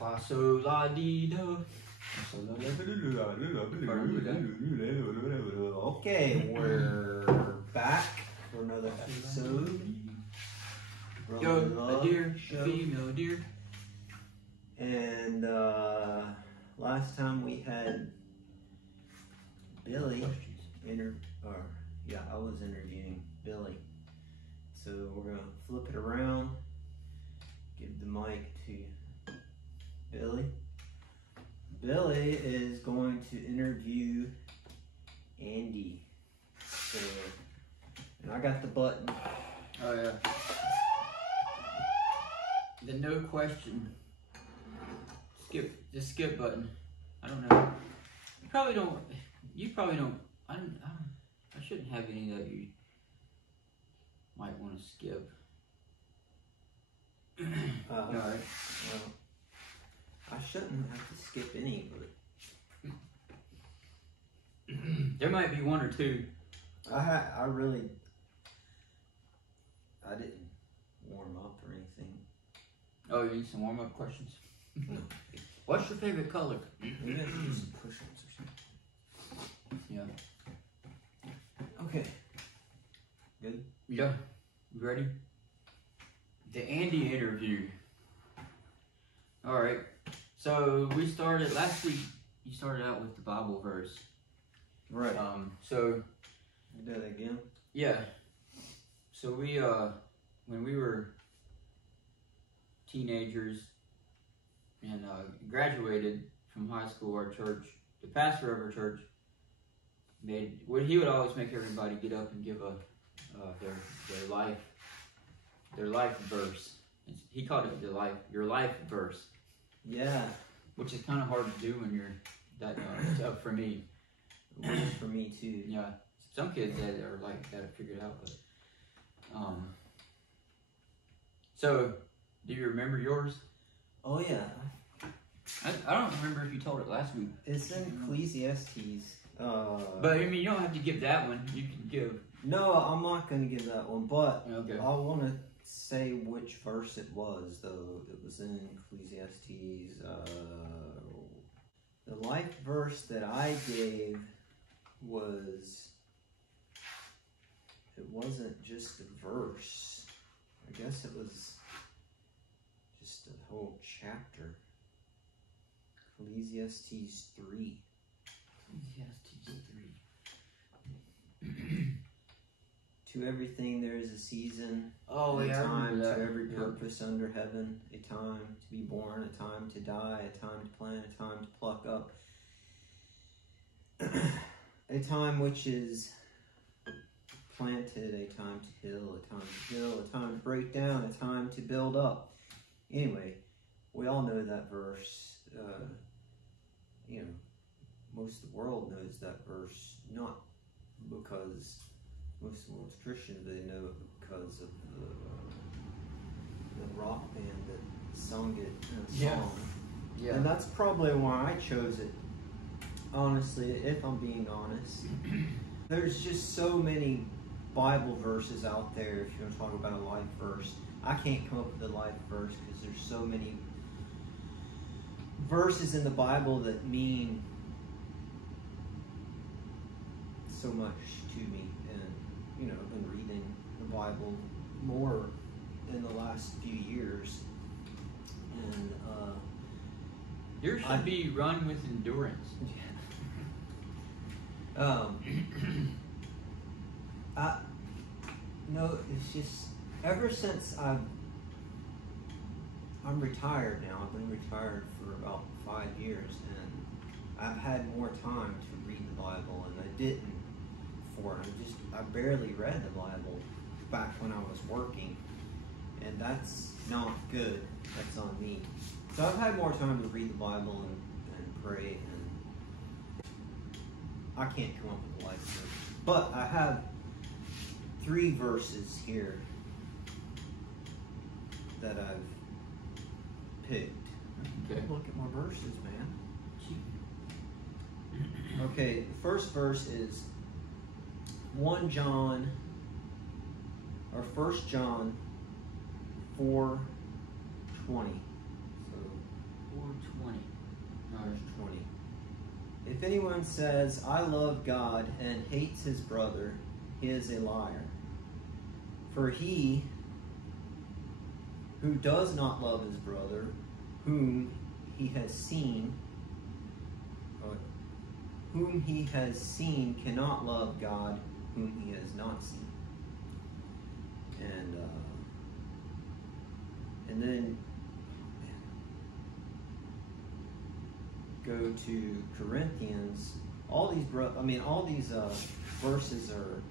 Fa sol la di do. Okay, we're back for another episode. Yo, a deer, a female deer. And last time we had Billy I was interviewing Billy. So we're gonna flip it around, give the mic to Billy. Billy is going to interview Andy. So, and I got the button. Oh yeah. The no question. The skip button. I don't know. You probably don't. I shouldn't have any that you might want to skip. Alright. Well, I shouldn't have to skip any, but there might be one or two. I didn't warm up or anything. Oh, you need some warm up questions? What's your favorite color? We got to do some push-ups or something. Yeah. Okay. Good? Yeah. You ready? The Andy interview. Alright. So we started last week. You started out with the Bible verse. Right. So You do that again? yeah. So we when we were teenagers and graduated from high school, our church, the pastor of our church, he would always make everybody get up and give their life verse. He called it your life verse. Yeah. Which is kind of hard to do when you're that tough for me. For me too. Yeah. Some kids that are like got it figured out, but so do you remember yours? Oh yeah. I don't remember if you told it last week. It's in Ecclesiastes. But I mean, you don't have to give that one. You can give. No, I'm not going to give that one. But Okay. I want to say which verse it was, though. It was in Ecclesiastes. The life verse that I gave was. It wasn't just the verse. I guess it was just the whole chapter. Ecclesiastes 3. Ecclesiastes 3. To everything there is a season, Oh a yeah, I time remember to that. every purpose under heaven, a time to be born, a time to die, a time to plant, a time to pluck up, a time which is planted, a time to heal, a time to heal, a time to break down, a time to build up. Anyway, we all know that verse. Most of the world knows that verse, not because most of the world's Christian, they know it because of the rock band that sung it in a song. Yeah. And that's probably why I chose it, honestly, if I'm being honest. There's just so many Bible verses out there, if you want to talk about a life verse. I can't come up with a life verse because there's so many verses in the Bible that mean so much to me. And I've been reading the Bible more in the last few years, and yours should be run with endurance. No, it's just ever since I'm retired now. I've been retired for about 5 years, and I've had more time to read the Bible, and I didn't before. I barely read the Bible back when I was working, and that's not good. That's on me. So I've had more time to read the Bible and pray, and I can't come up with a life verse. But I have 3 verses here that I've picked. Okay. Look at my verses, man. Okay, the first verse is 1 John 4:20. So or 20? No, Verse 20. If anyone says, I love God, and hates his brother, he is a liar. For he who does not love his brother, whom he has seen, cannot love God, whom he has not seen. And then go to Corinthians. All these verses are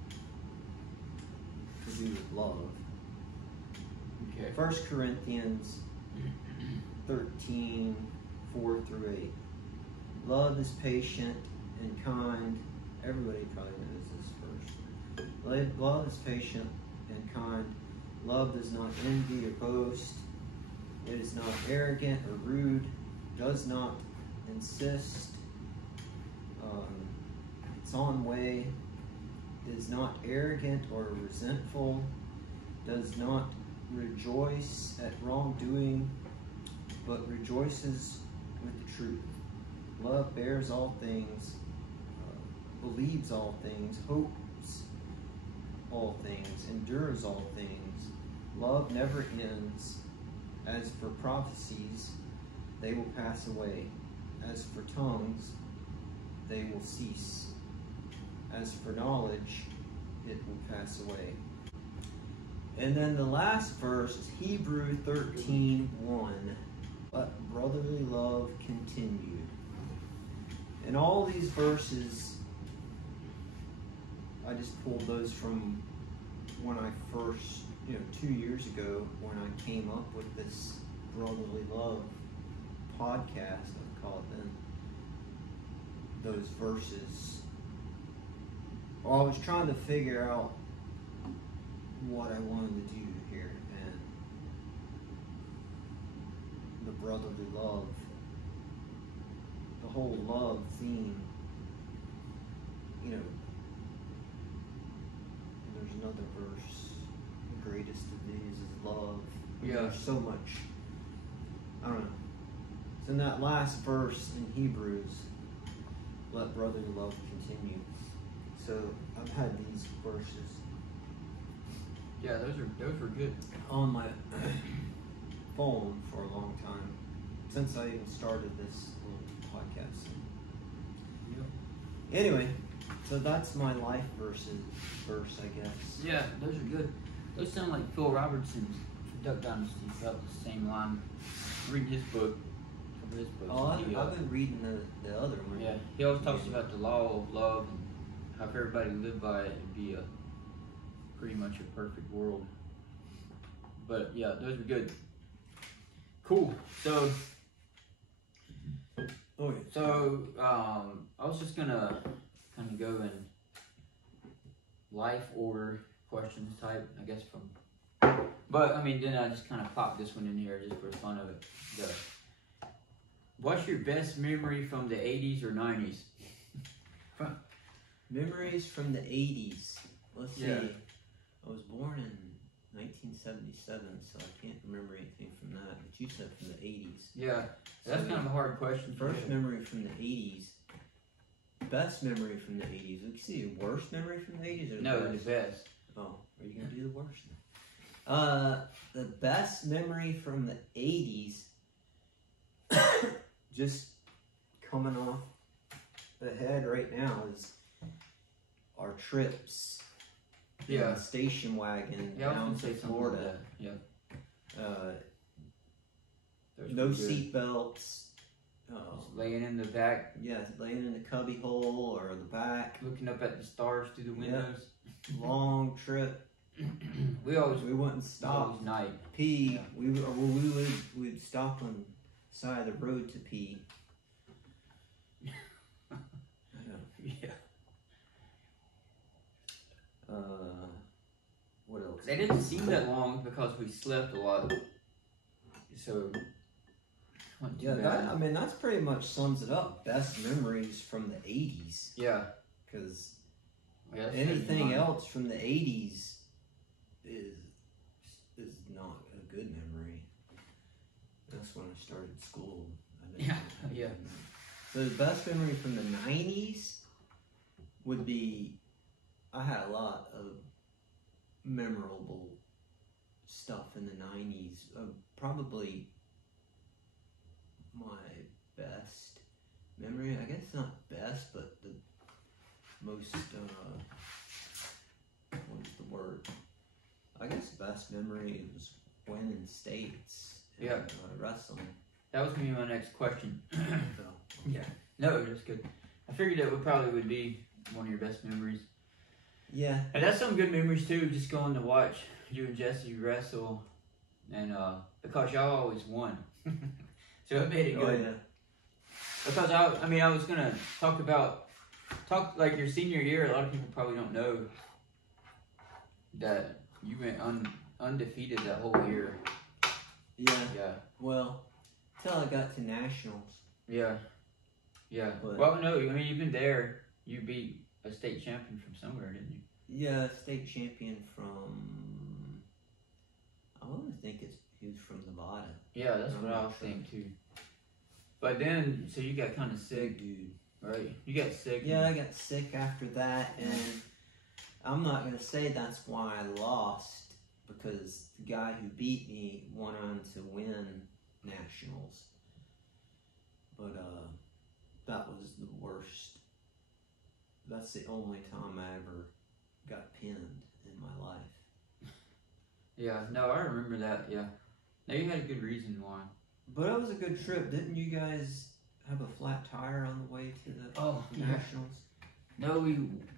to do with love. Okay. 1 Corinthians 13, 4 through 8. Love is patient and kind. Everybody probably knows this verse. Love is patient and kind. Love does not envy or boast. It is not arrogant or rude. Does not insist its own way. Is not arrogant or resentful. Does not rejoice at wrongdoing, but rejoices with the truth. Love bears all things, believes all things, hopes all things, endures all things. Love never ends. As for prophecies, they will pass away. As for tongues, they will cease. As for knowledge, it will pass away. And then the last verse is Hebrews 13:1. Let brotherly love continue. And all these verses, I just pulled those from when I first, 2 years ago, when I came up with this brotherly love podcast, I call it then. Those verses. Well, I was trying to figure out what I wanted to do here, and the brotherly love, the whole love theme, there's another verse, the greatest of these is love. Yeah. There's so much, I don't know. It's in that last verse in Hebrews, let brotherly love continue. So I've had these verses. Yeah, those were good. On my phone for a long time, since I even started this little podcast. Yep. Anyway, so that's my life verse, I guess. Yeah, those are good. Those sound like Phil Robertson's Duck Dynasty. About the same line. Reading his book. His books. Oh, I've been reading the other one. Yeah, he always talks about the law of love and how if everybody lived by it, it'd be pretty much a perfect world. But yeah, those are good. Cool. So, I was just gonna kind of go in life order questions type, I guess but I mean, then I just kind of popped this one in here just for the fun of it. What's your best memory from the 80s or 90s? Memories from the 80s. Let's see. Yeah. I was born in 1977, so I can't remember anything from that. But you said from the 80s. Yeah, that's kind of a hard question. First memory from the 80s. Best memory from the 80s. We can see the worst memory from the 80s or the No, best? the best. Oh, are you going to do the worst then? The best memory from the 80s, just coming off the head right now, is our trips in the station wagon down to Florida. Yeah. No seat belts. Just laying in the back. Yeah, laying in the cubby hole or the back. Looking up at the stars through the windows. Yep. Long trip. we wouldn't stop. Night. Pee. Yeah. We'd stop on the side of the road to pee. Yeah. What else? They didn't seem that long because we slept a lot. So. Yeah, that's pretty much sums it up. Best memories from the 80s. Yeah. Because anything else from the 80s is not a good memory. That's when I started school. Yeah, yeah. So the best memory from the 90s would be, I had a lot of memorable stuff in the 90s. Probably my best memory, I guess not best, but the most, what's the word? I guess best memory was winning states in Yeah. Wrestling. That was gonna be my next question. So, Yeah. No, that's good. I figured that would be one of your best memories. yeah. And that's some good memories too, just going to watch you and Jesse wrestle, and because y'all always won, so it made it Oh, good. yeah. Because I was gonna talk like your senior year. A lot of people probably don't know that you went undefeated that whole year. Yeah. Yeah. Well, till I got to nationals. Yeah. Yeah. But- Well, no, I mean you've been there. You beat a state champion from somewhere, didn't you? Yeah, state champion from. I want to think he was from Nevada. Yeah, that's I'm what I not was sure. thinking too. But then, so you got kind of sick, dude. right? You got sick. Yeah, I got sick after that, and I'm not gonna say that's why I lost, because the guy who beat me went on to win nationals. But that was the worst. That's the only time I ever got pinned in my life. Yeah, no, I remember that. Yeah. Now you had a good reason why. But it was a good trip. Didn't you guys have a flat tire on the way to the Oh, yeah. nationals? No,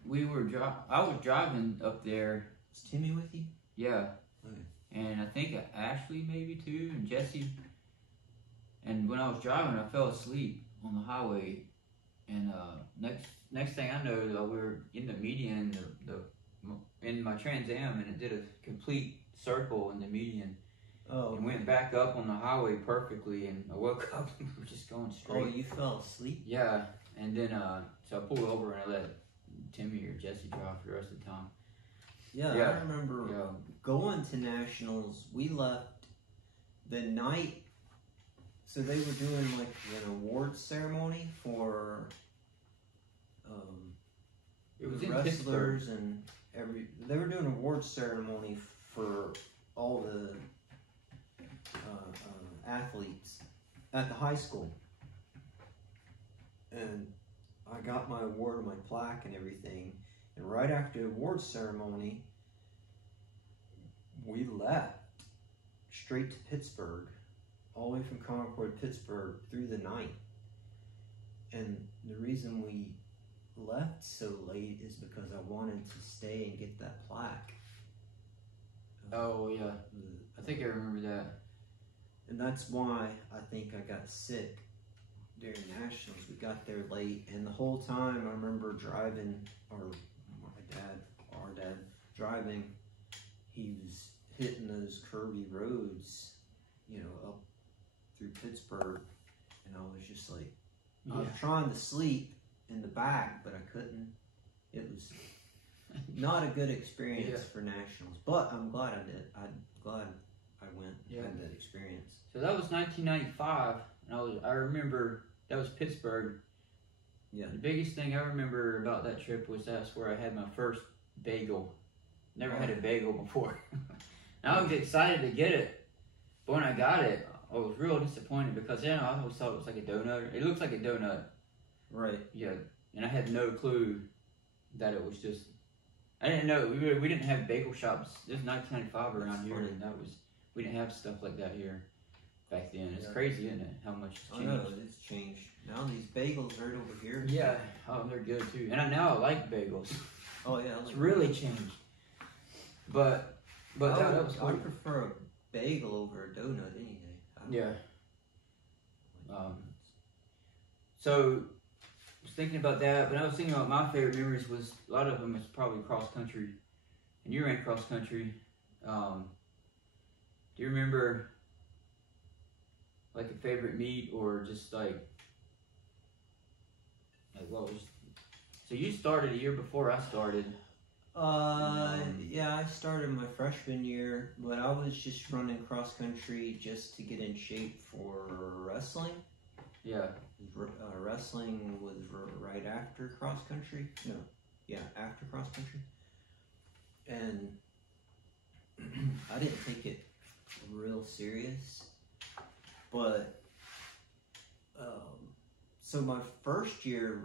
we were I was driving up there. Was Timmy with you? Yeah. Okay. And I think Ashley maybe too, and Jesse. And when I was driving, I fell asleep on the highway. And next thing I know, we were in the median, in my Trans Am, and it did a complete circle in the median. Oh, And went back up on the highway perfectly, and I woke up and we were just going straight. oh, you fell asleep? Yeah, and then so I pulled over and I let Timmy or Jesse drive for the rest of the time. Yeah, Yeah. I remember Yeah, going to nationals. We left the night, so they were doing like an awards ceremony for it was the in Pittsburgh. wrestlers and they were doing an awards ceremony for all the athletes at the high school, and I got my award and my plaque and everything. And right after the awards ceremony, we left straight to Pittsburgh, all the way from Concord, Pittsburgh, through the night. And the reason we left so late is because I wanted to stay and get that plaque. Oh yeah, I think I remember that. And that's why I think I got sick during nationals. We got there late, and the whole time I remember driving, or our dad driving, he was hitting those curvy roads, up through Pittsburgh, and I was just like, I was trying to sleep in the back, but I couldn't. It was not a good experience for nationals, but I'm glad I did. I'm glad I went and had that experience. So that was 1995, and I remember that was Pittsburgh. Yeah. The biggest thing I remember about that trip was that's where I had my first bagel. Never had a bagel before. And I was excited to get it, but when I got it, I was real disappointed because I always thought it was like a donut. It looks like a donut. Right. Yeah, and I had no clue that it was just. I didn't know we didn't have bagel shops. This is 1995 around That's here, funny. and we didn't have stuff like that here back then. It's Yeah. crazy, isn't it? How much it's I changed. know, it's changed. Now these bagels right over here. Yeah, oh, they're good too. And now I like bagels. Oh yeah. It's really changed. But that was I cool. would prefer a bagel over a donut any day. Yeah. So I was thinking about that, but I was thinking about my favorite memories was a lot of them is probably cross country, and you ran cross country. Do you remember like a favorite meet or just like what was? So you started a year before I started. Yeah, I started my freshman year, but I was just running cross country just to get in shape for wrestling. Yeah. Wrestling was right after cross country. No, yeah, after cross country. And I didn't take it real serious, but so my first year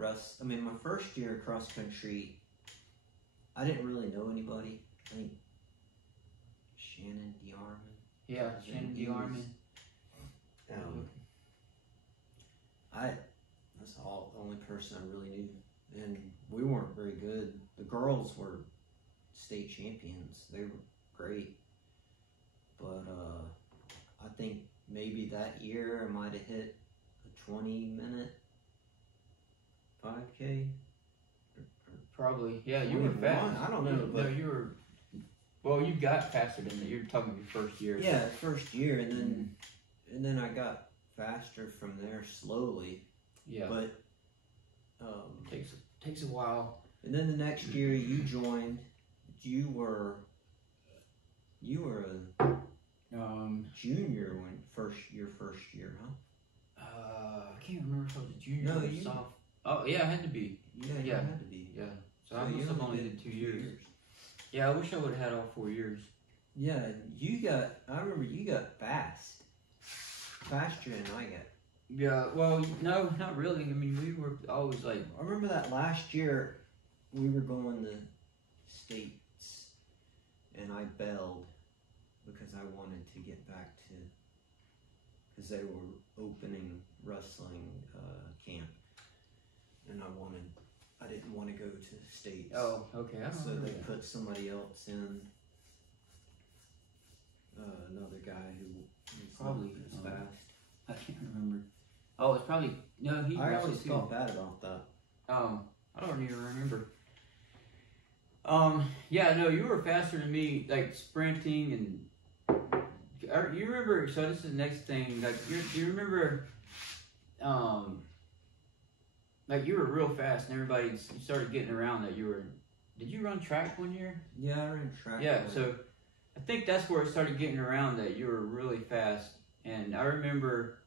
cross country, I didn't really know anybody. I think Shannon DeArmond. Yeah, Shannon DeArmond. That's the only person I really knew, and we weren't very good. The girls were state champions. They were great, but I think maybe that year I might have hit a 20-minute 5K. Probably, yeah. You were 21? fast. I don't know, No, but you were. Well, you got faster than that. You're talking your first year. yeah, first year, and then I got faster from there slowly. Yeah. But takes a while. and then the next year you joined. You were a junior your first year, huh? I can't remember if I was a junior No, or you- sophomore. Oh yeah, I had to be. Yeah, you Yeah. had to be. Yeah. So I must have only did 2 years. Yeah, I wish I would have had all 4 years. Yeah, I remember you got faster than I got. Yeah. Well, no, not really. I mean, we were always like. I remember that last year we were going to states, and I bailed because I wanted to get back to, because they were opening wrestling camp, and I didn't want to go to states. Oh, okay. I don't So remember they that. put somebody else in, another guy who was Probably, not as fast. I can't remember. Oh, it's probably no. He I wrestled always too. felt bad about that. I don't even remember. Yeah, no, you were faster than me, like sprinting and. You remember? So this is the next thing. Like, do you remember? Like you were real fast, and you started getting around that you were. Did you run track one year? Yeah, I ran track. Yeah, so I think that's where it started getting around that you were really fast. And I remember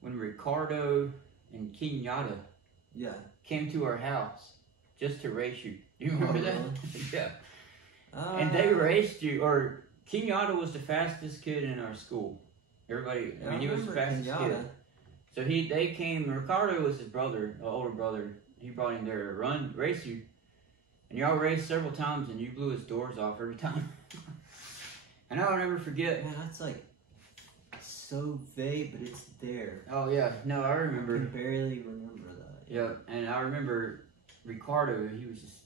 when Ricardo and Kenyatta Yeah. came to our house just to race you. You remember that? really? Yeah. And they raced you, or Kenyatta was the fastest kid in our school. Everybody, I mean, he was the fastest kid. So they came, Ricardo was his brother, older brother. He brought him there to race you. And y'all raced several times, and you blew his doors off every time. And I'll never forget. Man, that's like so vague, but it's there. Oh yeah, no, I I remember. can barely remember that. Yeah, and I remember Ricardo.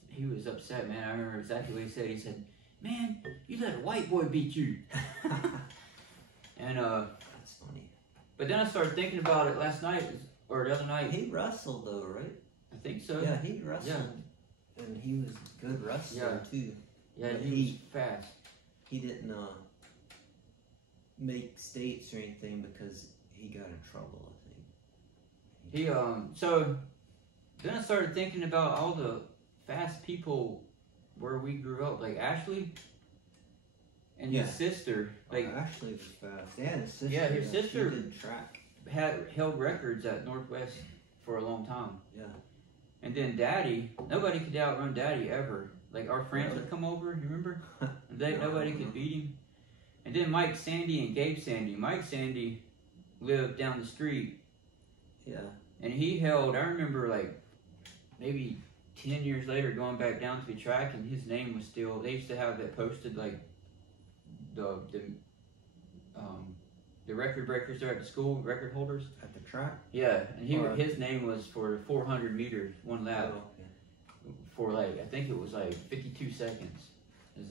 He was upset, man. I remember exactly what he said. He said, "Man, you let a white boy beat you." And That's funny. but then I started thinking about it last night or the other night. He wrestled though, right? I think so. Yeah, he wrestled, and he was a good wrestler too. Yeah, But he was fast. He didn't make states or anything because he got in trouble, I think. He so then I started thinking about all the fast people where we grew up, like Ashley and Yeah. his sister. Like Ashley was fast. Yeah, his sister. Yeah, his sister- She did track. held records at Northwest for a long time. Yeah. And then Daddy, nobody could outrun Daddy ever. Like our friends Really? would come over, you remember? And No, nobody I don't could beat him. And then Mike Sandy and Gabe Sandy. Mike Sandy lived down the street, Yeah. and he held. I remember like maybe 10 years later going back down to the track, and his name was still. They used to have that posted like the record breakers there at the school, record holders. At the track. Yeah, and Or- his name was for 400 meters, one lap. Oh, okay. For like, I think it was like 52 seconds is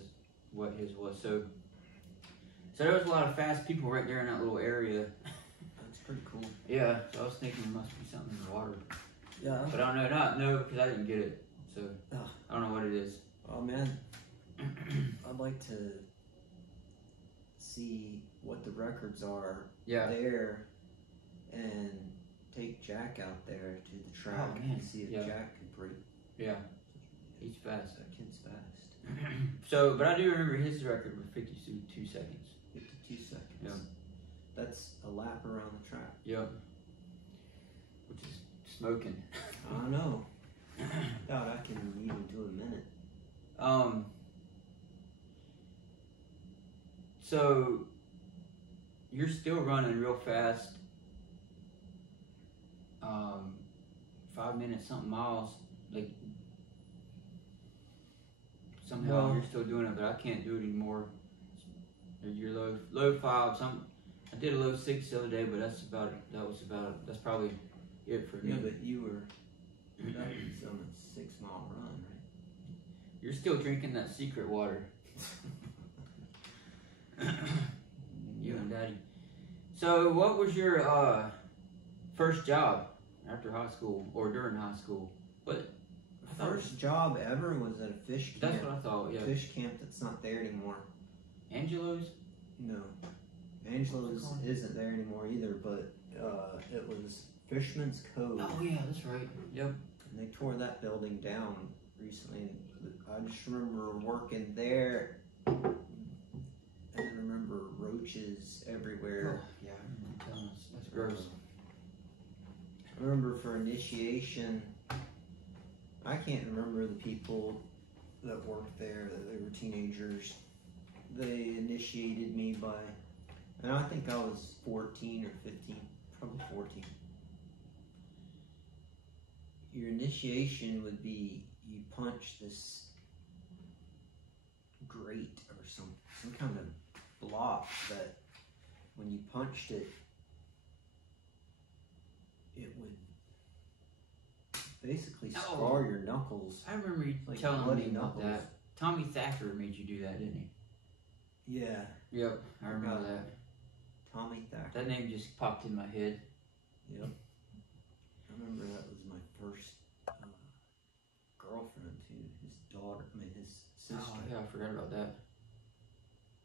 what his was. So there was a lot of fast people right there in that little area. That's pretty cool. Yeah, so I was thinking there must be something in the water. Yeah. But I don't know, no, because I didn't get it. So Ugh. I don't know what it is. Oh man, I'd like to see what the records are Yeah. there, and take Jack out there to the track Oh, man. and see if Yeah. Jack can break. Yeah, he's fast. That kid's fast. So, but I do remember his record was 52 seconds. 52 seconds. Yeah. That's a lap around the track. Yep. smoking. I know. God, I can even do a minute. So you're still running real fast. 5 minutes something miles. Like somehow No. you're still doing it, but I can't do it anymore. You're low 5. I did a low 6 the other day, but that's probably it for me. Yeah, but that was on a 6 mile run, right? You're still drinking that secret water. You and Daddy. So, what was your first job after high school or during high school? What? First job ever was at a fish camp. That's what I thought. Yeah. Fish camp that's not there anymore. Angelo's? No, Angelo's isn't there anymore either. But it was Fisherman's Cove. Oh yeah, that's right. Yep. And they tore that building down recently. And I just remember working there. I remember roaches everywhere. Oh, yeah, I remember you telling us. That's gross. I remember for initiation, I can't remember the people that worked there, that they were teenagers. They initiated me and I think I was 14 or 15, probably 14. Your initiation would be you punch this grate or some kind of block that when you punched it, it would basically scar your knuckles. I remember you like telling bloody me about knuckles. that. Tommy Thacker made you do that, didn't he? Yeah, Yep, I remember that. Tommy Thacker. That name just popped in my head. Yep. I remember that was my first girlfriend too. His sister. Oh yeah, I forgot about that.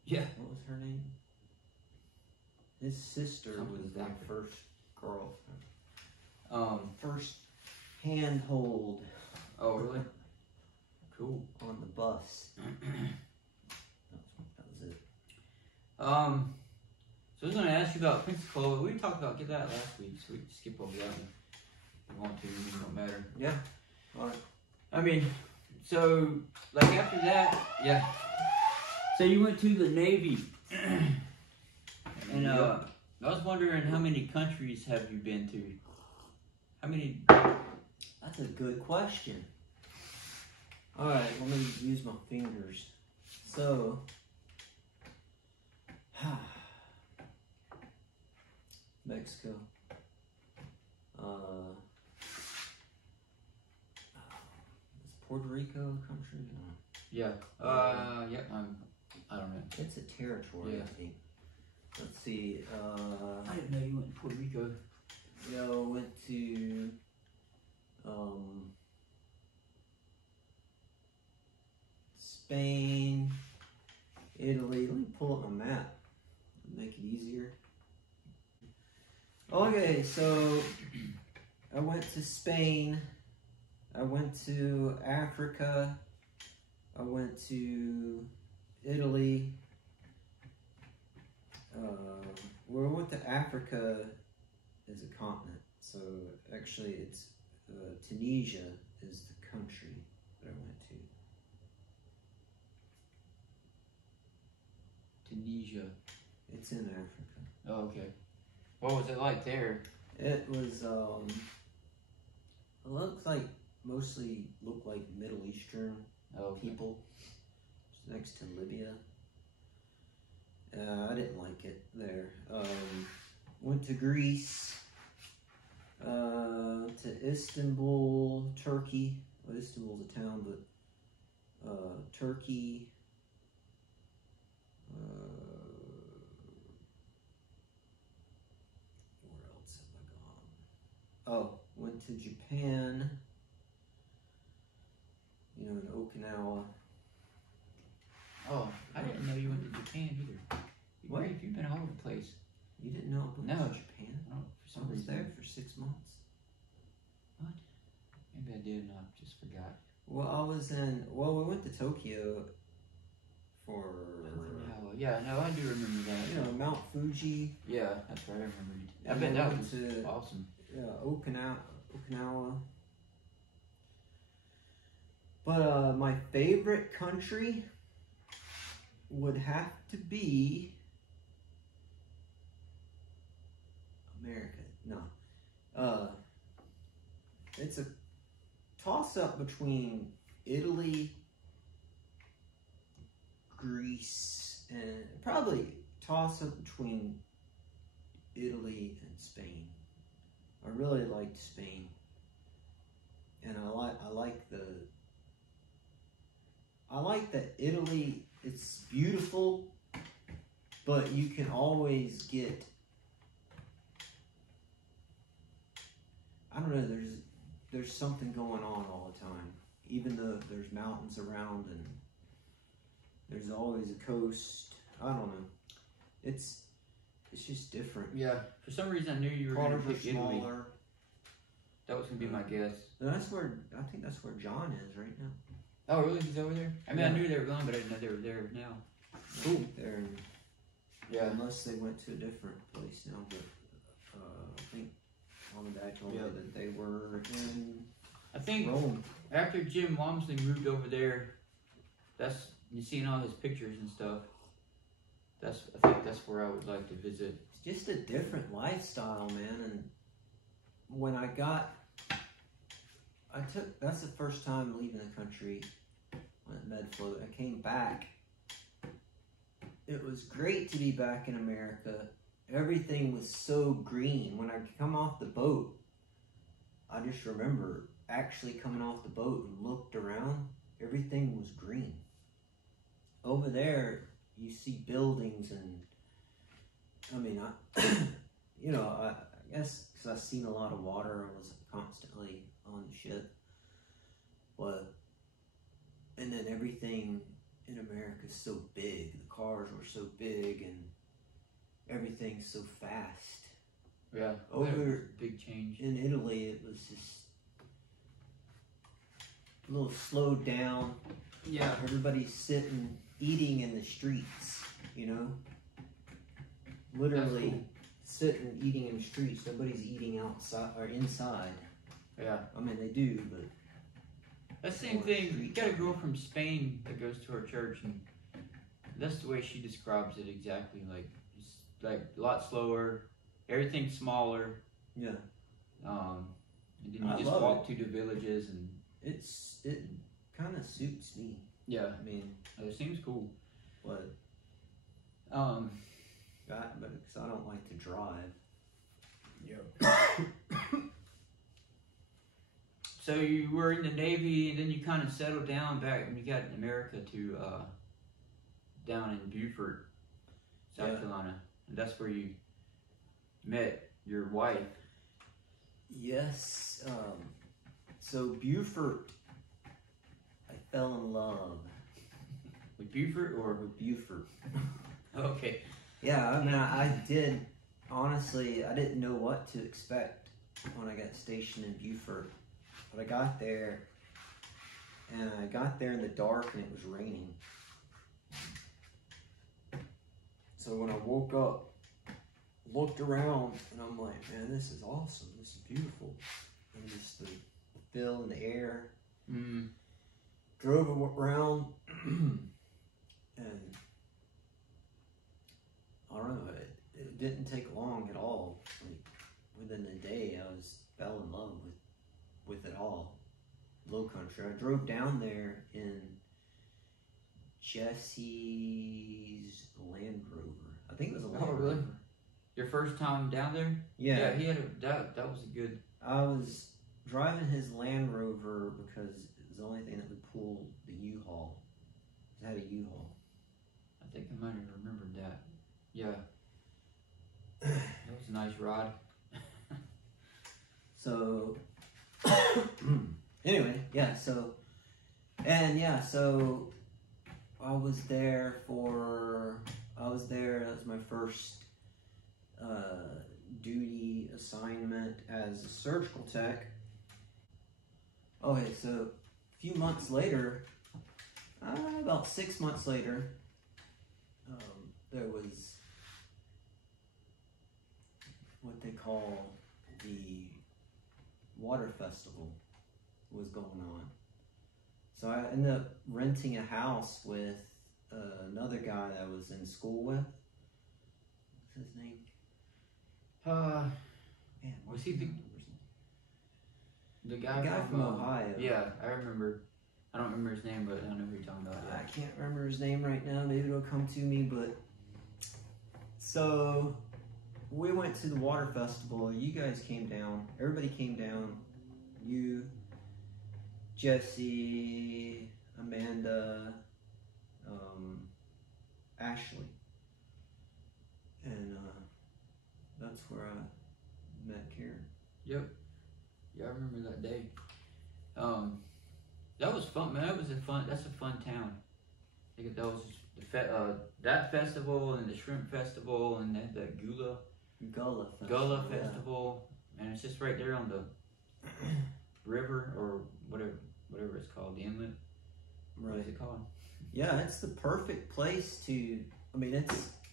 Yeah. What was her name? His sister Something was my Thacker. first girlfriend. First handhold Oh really? Cool. on the bus. That was it. So I was going to ask you about Pensacola. We talked about that last week, so we can skip over that one. If you want to, it don't matter. Yeah. All right. I mean, so like after that, yeah. So you went to the Navy, and I was wondering how many countries have you been to? How many? That's a good question. All right, let me use my fingers. So, Mexico. Is Puerto Rico a country? No. Yeah. Yeah. I don't know. It's a territory, Yeah. I think. Let's see. I didn't know you went to Puerto Rico. Yeah, I went to Spain, Italy. Let me pull up my map and make it easier. Okay, so I went to Spain. I went to Africa. I went to Italy. Well, I went to Africa as a continent. So actually, it's Tunisia is the country that I went to. Tunisia. It's in Africa. Oh, okay. What was it like there? It was it looked like mostly Middle Eastern people. It's next to Libya. I didn't like it there. Went to Greece, to Istanbul, Turkey. Well, Istanbul's a town, but Turkey. Where else have I gone? Oh, went to Japan. You know, in Okinawa. Oh, I didn't know you went to Japan either. What? You've been all over the place. You didn't know I went No. to Japan? I don't, for I some was reason. there for 6 months. Maybe I did and I just forgot. Well, we went to Tokyo for, Yeah, no, I do remember that. you know, Mount Fuji. Yeah, that's right. I remember you. I And bet we that went was to awesome. Okinawa. Okinawa. But my favorite country would have to be America. No. It's a toss-up between Italy, Greece, and probably toss-up between Italy and Spain. I really liked Spain, and I like that Italy. It's beautiful, but you can always get, I don't know, there's something going on all the time. Even though there's mountains around and there's always a coast. I don't know. It's just different. Yeah, for some reason I knew you were going to Cars are pick Italy. smaller. That was going to be my guess. And I think that's where John is right now. Oh, really? He's over there? I mean, Yeah. I knew they were gone, but I didn't know they were there now. Cool. There, Yeah. unless they went to a different place now, but I think Mom and Dad told me that they were in I think Rome. after Jim Walmsley moved over there, you seen all his pictures and stuff. I think that's where I would like to visit. It's just a different lifestyle, man. And when that's the first time leaving the country on Medfloat. I came back. It was great to be back in America. Everything was so green. When I come off the boat, I just remember actually coming off the boat and looked around. Everything was green. Over there, you see buildings and, I mean, I guess because I've seen a lot of water, I was constantly on the ship. And then everything in America is so big. The cars were so big and everything's so fast. Yeah. Over big change. in Italy, it was just a little slowed down. Yeah. Everybody's sitting, eating in the streets, you know? Literally cool. sitting, eating in the streets. Nobody's eating outside or inside. Yeah. I mean, they do, but That same thing. We got a girl from Spain that goes to our church, and that's the way she describes it exactly. Like it's like a lot slower, everything's smaller. yeah, And then I you just love walk to the villages, and it kind of suits me. yeah, I mean, it seems cool. but because I don't like to drive. So you were in the Navy, and then you kind of settled down back when you got in America to down in Beaufort, South Carolina, and that's where you met your wife. Yes. So Beaufort, I fell in love With Beaufort or with Beaufort. okay. Yeah, I mean, I did. Honestly, I didn't know what to expect when I got stationed in Beaufort. But I got there, and I got there in the dark, and it was raining. So when I woke up, looked around, and I'm like, man, this is awesome. This is beautiful. And just the feel in the air. Mm. Drove around, and I don't know, it didn't take long at all. Like, within a day, I fell in love with it all. Low country. I drove down there in Jesse's Land Rover. I think it was a Land Oh, really? Rover. Your first time down there? Yeah. He had that was a good. I was driving his Land Rover because it was the only thing that would pull the U-Haul. It had a U-Haul. I think I might have remembered that. Yeah. That was a nice ride. So, anyway, so I was there, that was my first duty assignment as a surgical tech. Okay, so a few months later, about 6 months later, there was what they call the water festival was going on. So I ended up renting a house with another guy that I was in school with. What's his name? Man, Was he the guy from Ohio? Yeah, I remember. I don't remember his name, but I know who you're talking about. I can't remember his name right now. Maybe it'll come to me. But so we went to the water festival. You guys came down. Everybody came down. You, Jesse, Amanda, Ashley, and that's where I met Karen. Yep. Yeah, I remember that day. That was fun, man. That's a fun town. I think that was that festival and the shrimp festival and that Gullah festival, and it's just right there on the river or whatever it's called, the inlet. Right. What is it called? Yeah, it's the perfect place to. I mean,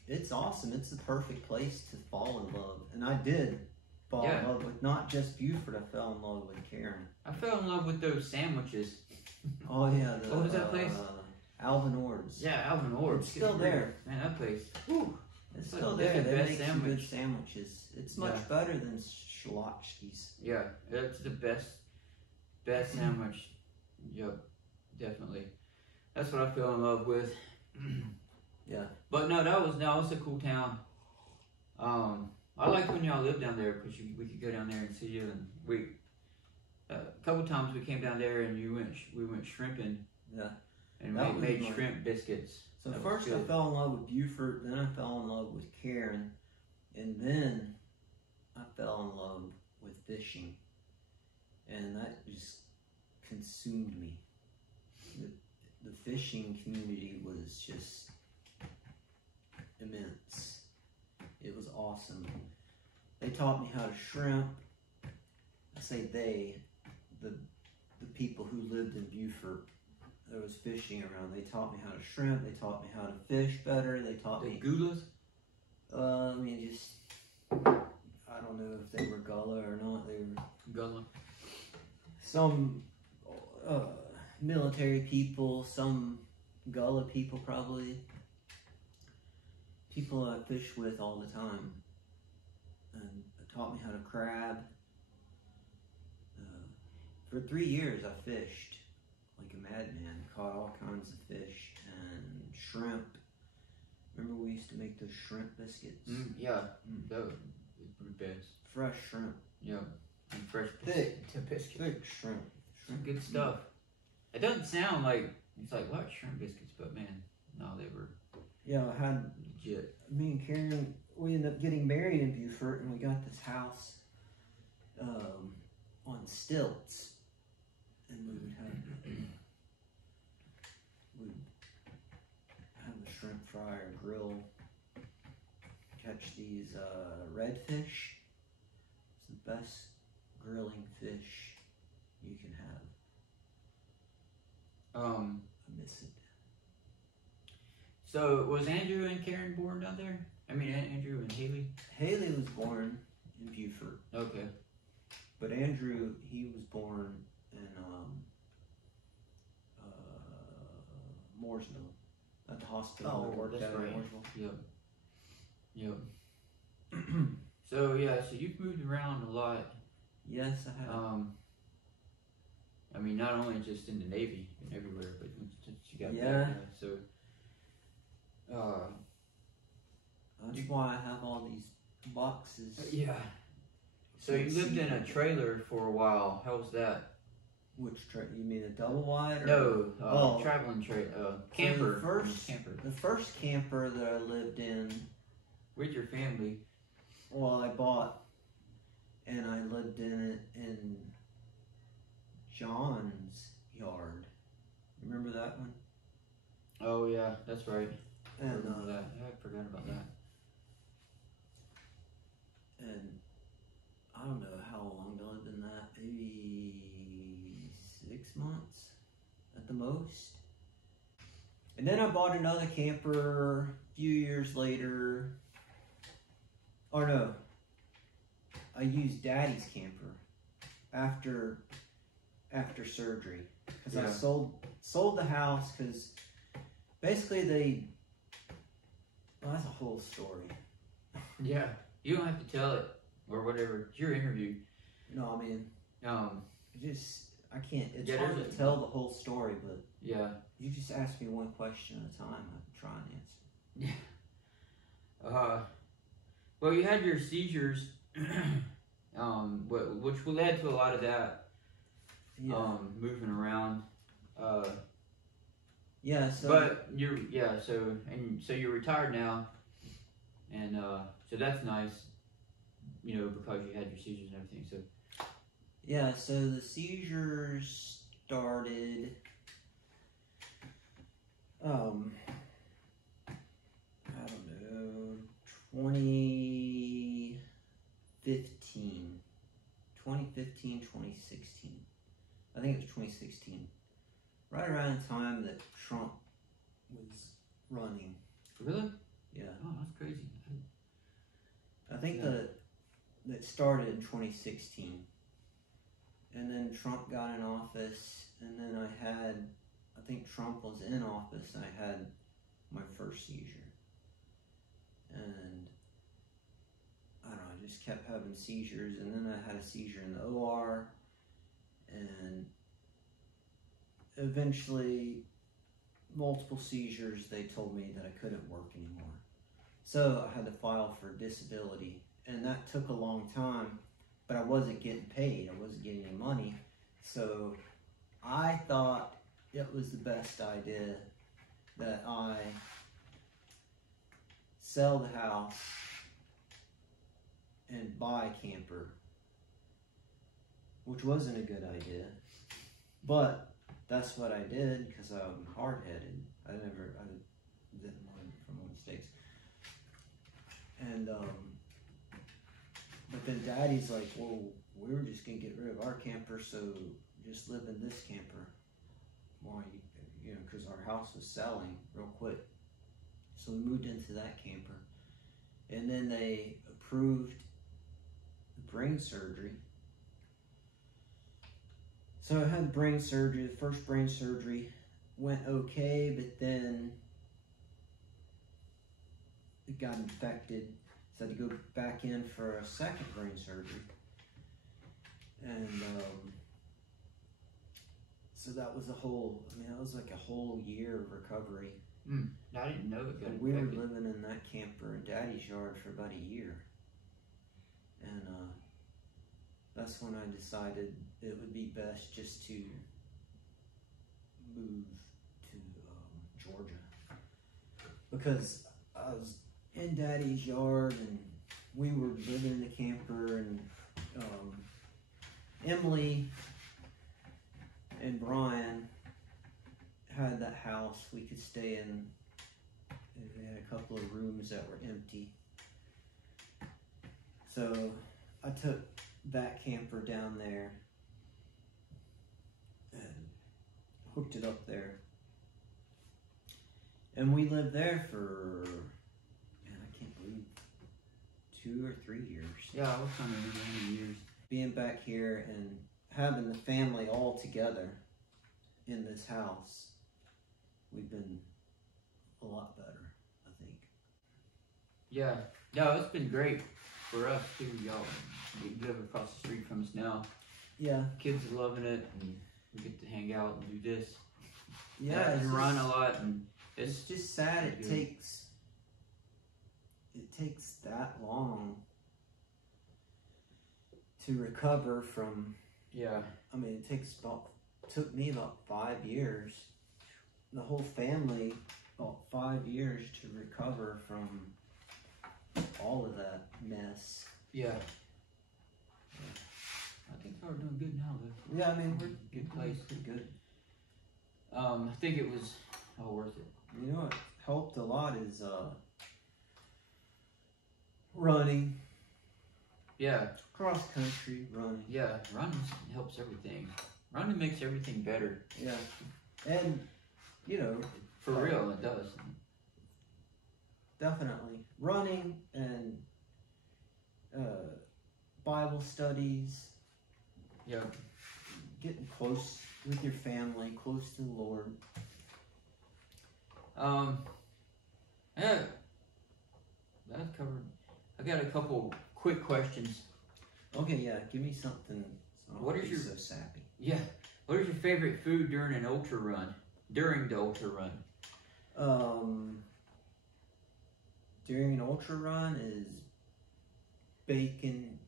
it's awesome. It's the perfect place to fall in love, and I did fall in love with not just Buford. I fell in love with Karen. I fell in love with those sandwiches. Oh yeah, what was that place? Alvin Ord's. Yeah, Alvin Ord's. It's still there. Man, that place. Whew. It's still there. They make some good sandwiches. It's much better than Schlotzsky's. Yeah, it's the best sandwich. Yep, definitely. That's what I fell in love with. Yeah. But no, that was a cool town. I liked when y'all lived down there because we could go down there and see you, and a couple times we came down there and we went shrimping. Yeah. And we made shrimp biscuits. So first I fell in love with Buford, then I fell in love with Karen, and then I fell in love with fishing, and that just consumed me. The fishing community was just immense. It was awesome. They taught me how to shrimp. I say they, the people who lived in Buford. There was fishing around. They taught me how to shrimp. They taught me how to fish better. They taught me Gulas. I mean, just I don't know if they were Gullah or not. They were Gullah. Some military people, some Gullah people probably. People I fish with all the time, and it taught me how to crab. For 3 years, I fished like a madman. Caught all kinds of fish and shrimp. Remember we used to make those shrimp biscuits? Yeah, those were the best. Fresh shrimp. Yeah, and fresh biscuits. Thick shrimp. Some good stuff. It doesn't sound like it's like what shrimp biscuits, but man, no, they were. Yeah, I had legit. Me and Karen, we ended up getting married in Buford, and we got this house on stilts, and we would have a shrimp fryer grill, catch these redfish. It's the best grilling fish you can have. I miss it. So was Andrew and Karen born down there? I mean, Andrew and Haley? Haley was born in Buford. Okay. But Andrew, he was born in Mooresville, at the hospital. Oh, worked that's out right. in Mooresville. Yep. So you've moved around a lot. Yes, I have. I mean, not only just in the Navy and everywhere, but since you got back, so. That's why I have all these boxes. Yeah. So you lived in a trailer for a while. How was that? Which trailer? You mean a double wide? Or? No, traveling trailer, camper. The first camper that I lived in. With your family. Well, I bought, and I lived in it in John's yard. Remember that one? Oh yeah, that's right. And I remember that. Yeah, I forgot about that. And I don't know how long I lived in that. Maybe 6 months at the most. And then I bought another camper a few years later. Or no, I used Daddy's camper after surgery, because I Yeah. sold the house because basically well, that's a whole story. Yeah. You don't have to tell it or whatever. It's your interview. No, I mean, I can't. It's Yeah, hard there's to a- tell the whole story, but Yeah. you just ask me one question at a time. I can try and answer. Well, you had your seizures, which led to a lot of that, Yeah. moving around. Yeah. So. But so you're retired now, and so that's nice, because you had your seizures and everything. So Yeah. So the seizures started. I don't know, 2015, 2016. I think it was 2016. Right around the time that Trump was running. really, Yeah. oh, that's crazy. I think Yeah. that started in 2016. And then Trump got in office, and then I think Trump was in office, I had my first seizure. And I don't know, I just kept having seizures, and then I had a seizure in the OR, and eventually, multiple seizures, they told me that I couldn't work anymore. So I had to file for disability, and that took a long time, but I wasn't getting paid, I wasn't getting any money, so I thought it was the best idea that I sell the house and buy a camper, which wasn't a good idea, but that's what I did because I'm hard-headed. I didn't learn from my mistakes. And but then Daddy's like, well, we were just gonna get rid of our camper, so just live in this camper. Why? Because our house was selling real quick. So we moved into that camper. And then they approved brain surgery. So I had brain surgery. The first brain surgery went okay, but then it got infected. So I had to go back in for a second brain surgery. And so that was that was like a whole year of recovery. I didn't know it got We were infected. living in that camper in Daddy's yard for about a year. And that's when I decided it would be best just to move to Georgia. Because I was in Daddy's yard and we were living in the camper, and Emily and Brian had that house we could stay in, and we had a couple of rooms that were empty. So I took that camper down there and hooked it up there. And we lived there for, man, I can't believe, 2 or 3 years. Yeah, I was trying to remember how many years. Being back here and having the family all together in this house, we've been a lot better, I think. Yeah, no, it's been great for us too. Y'all, we live across the street from us now. Yeah. Kids are loving it, and we get to hang out and do this. Yeah, and run a lot, and it's just sad it good. takes that long to recover from. Yeah. I mean, took me about 5 years. The whole family, about 5 years to recover from all of that mess. Yeah. I think we're doing good now, though. Yeah, I mean, we're Good place. Pretty good. I think it was all worth it. You know what helped a lot is running. Yeah. Cross country running. Yeah, running helps everything. Running makes everything better. Yeah. And, For real, it does. definitely. Running and Bible studies, Yeah. Getting close with your family, close to the Lord. Yeah, that's covered. I got a couple quick questions. Okay, yeah, give me something. So What is be your- so sappy? Yeah. What is your favorite food during an ultra run? During the ultra run. During an ultra run is bacon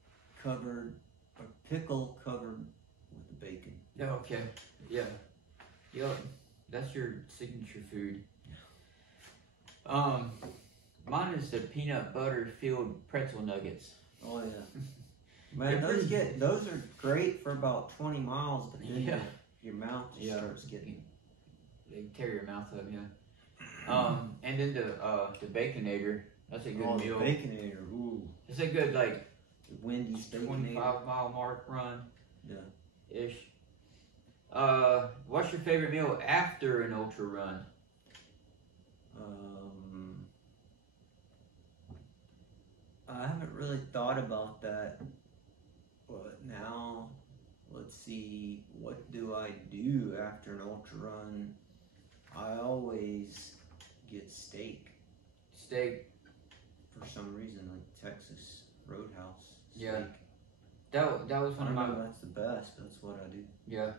covered, or pickle covered with the bacon. Yeah. Okay. Yeah. Yup. That's your signature food. Mine is the peanut butter filled pretzel nuggets. Oh yeah, man, those are great for about 20 miles, but then Yeah. your mouth just Yeah. starts getting. They tear your mouth up, yeah. And then the Baconator. That's a good meal. The Baconator, ooh, It's a good like the Wendy's Baconator. 25-mile mark run. Yeah. Ish. What's your favorite meal after an ultra run? I haven't really thought about that, but now let's see, what do I do after an ultra run? I always get steak Steak. for some reason, like Texas Roadhouse steak. Yeah. That was one I of my know that's the best, but that's what I do. yeah.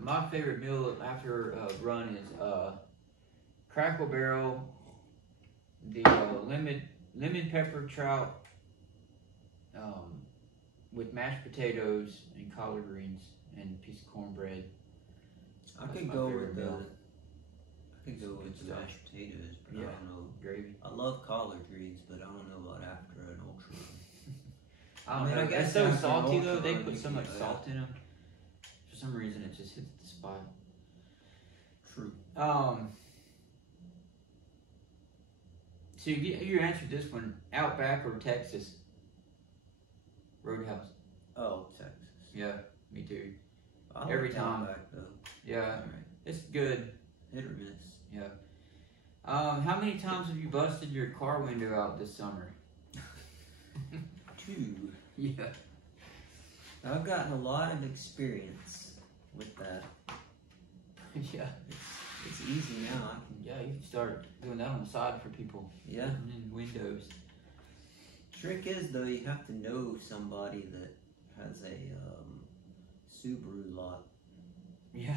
My favorite meal after a run is Crackle Barrel, the lemon pepper trout with mashed potatoes and collard greens and a piece of cornbread. I That's could my go favorite with the meal. I could go with Good the stuff. mashed potatoes, but Yeah. I don't know. Gravy. I love collard greens, but I don't know about after an ultra run. I mean, I I guess guess so after an salty ultra though. They run, put you so can much do that. salt in them. For some reason, it just hits the spot. True. So you answered this one: Outback or Texas Roadhouse? Oh, Texas. Yeah, me too. I Every like time. Outback, though. Yeah, Alright. it's good. Hit or miss. Yeah. How many times have you busted your car window out this summer? 2. Yeah. I've gotten a lot of experience with that. Yeah. It's easy now. I can. Yeah, you can start doing that on the side for people. Yeah. And in windows. Trick is though, you have to know somebody that has a Subaru lot. Yeah.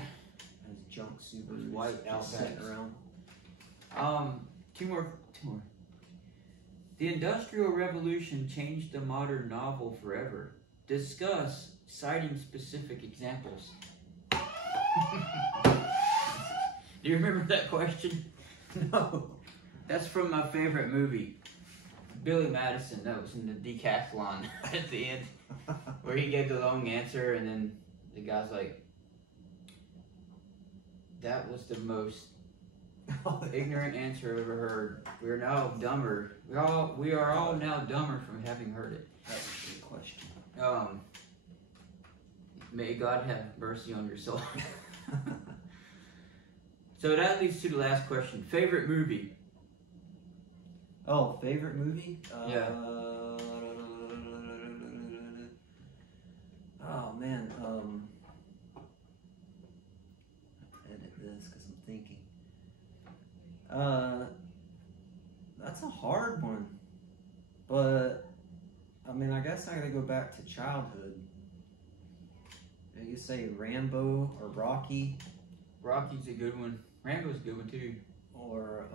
Has junk Subarus white just sitting Outbacks. around. Two more. The Industrial Revolution changed the modern novel forever. Discuss citing specific examples. Do you remember that question? No. That's from my favorite movie, Billy Madison. That was in the decathlon at the end, where he gave the long answer, and then the guy's like, "That was the most ignorant answer I've ever heard. We are now dumber. We are all now dumber from having heard it." That was a good question. May God have mercy on your soul. So that leads to the last question. Favorite movie? Oh, favorite movie? Yeah. Oh man. Edit this because I'm thinking. That's a hard one, but I mean, I guess I gotta go back to childhood. You say Rambo or Rocky, Rocky's a good one. Rambo's a good one too. or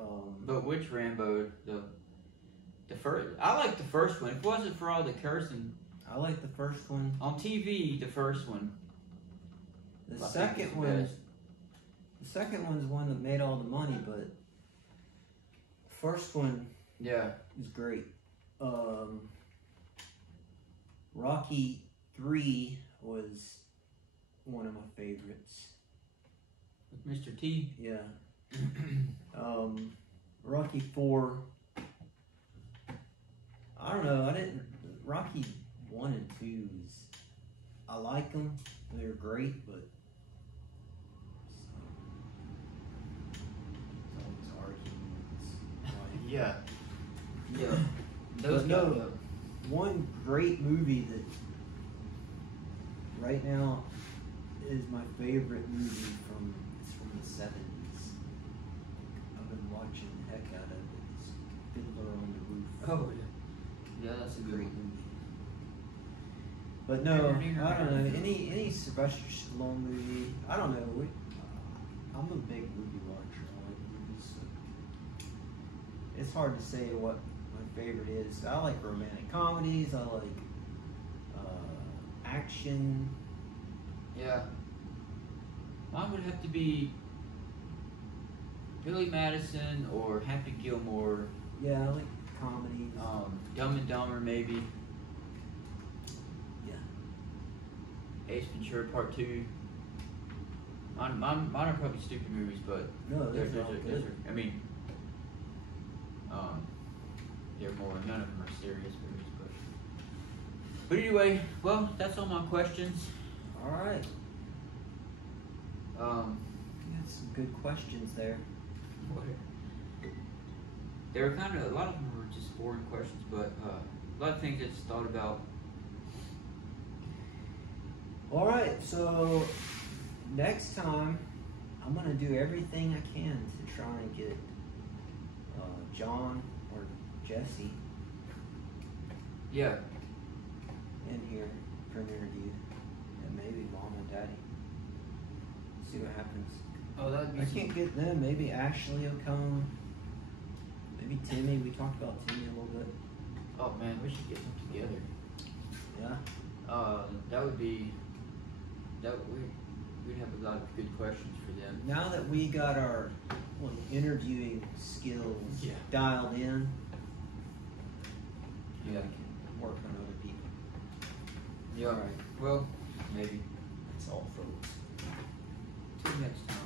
But which Rambo? The first. I like the first one. If it wasn't for all the cursing I like the first one. on TV, the first one. The I think second it's the one. best. The second one's the one that made all the money, but the first one Yeah. is great. Rocky 3 was one of my favorites. With Mr. T. Yeah. Rocky 4. I don't know. Rocky 1 and 2 is. I like them. They're great, but. It's always arguments. Yeah. Yeah. But no, one great movie that right now is my favorite movie from the 70s. I've been watching the heck out of it. It's Fiddler on the Roof. Oh yeah, that's a good Great one. movie. But no, I don't know. Any Sylvester Stallone movie. I don't know. I'm a big movie watcher. I like movies. So it's hard to say what my favorite is. I like romantic comedies. I like action. Yeah. Mine would have to be Billy Madison or Happy Gilmore. Yeah, I like comedies. Dumb and Dumber maybe. Yeah. Ace Ventura Part 2. Mine are probably stupid movies, but No, they're, those are all good. I mean, they're more. None of them are serious movies, but anyway, well, that's all my questions. All right. You had some good questions there. They were kind of, a lot of them were just boring questions, but a lot of things I just thought about. All right, so next time I'm gonna do everything I can to try and get John or Jesse Yeah. in here for an interview, and maybe Mom and Daddy. See what happens. Oh, that'd be. I can't get them. Maybe Ashley will come. Maybe Timmy. We talked about Timmy a little bit. Oh man, we should get them together. Yeah. That would be. We'd have a lot of good questions for them. Now that we got our interviewing skills Yeah. dialed in, Yeah. we can work on other people. Yeah. All right. Well, maybe. That's all, folks. Till next time.